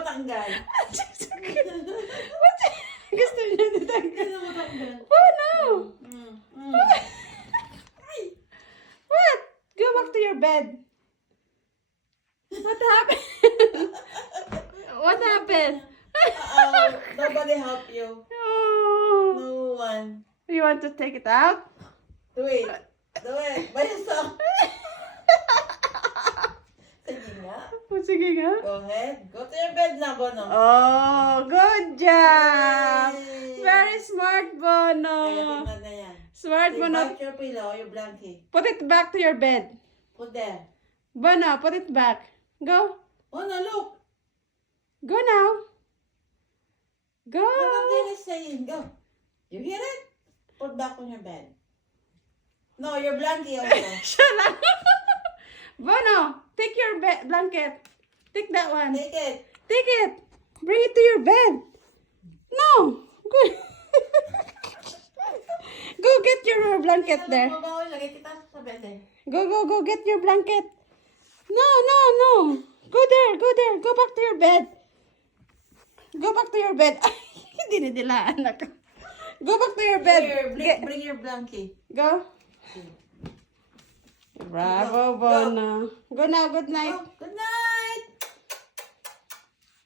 matanggal? Gusto niya ditanggal. Hindi na matanggal. Oh no! Ay! What? Go back to your bed. What happened? What happened? Nobody help you. Oh. No one. You want to take it out? Do it. Do it. By yourself. Sige nga. Oh, sige nga. Go ahead. Go to your bed na, Bono. Oh, good job! Yay! Very smart, Bono. Kaya tingnan na yan. Smart, Take Bono. back your pillow, your blanket. Put it back to your bed. Put there. Bono, put it back. Go. Oh, no, look. Go now. Go. Look what Dad is saying. Go. You hear it? Put back on your bed. No, your blanket also. Shut up. Bono, take your blanket. Take that one. Take it. Take it. Bring it to your bed. No. Go. Go get your blanket there. Mabaho, lagay kita sa bed eh. Go, get your blanket. No. Go there. Go back to your bed. Go back to your bed. Hindi na dilaan ako. Go back to your bed. Here, bring your blanket. Go. Bravo, Bono. Go now, good night. Oh, good night.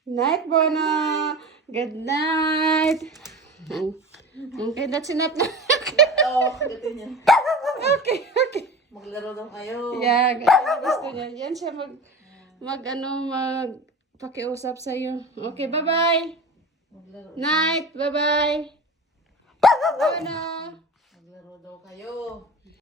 Night, Bono. Good night. Okay, that's enough na. Oh, gatin niya. Okay. Maglaro daw kayo. Yeah, gusto niya. Yan siya pakiusap sa'yo. Okay, bye-bye. Maglaro. Night, bye-bye. Bono. Maglaro daw kayo.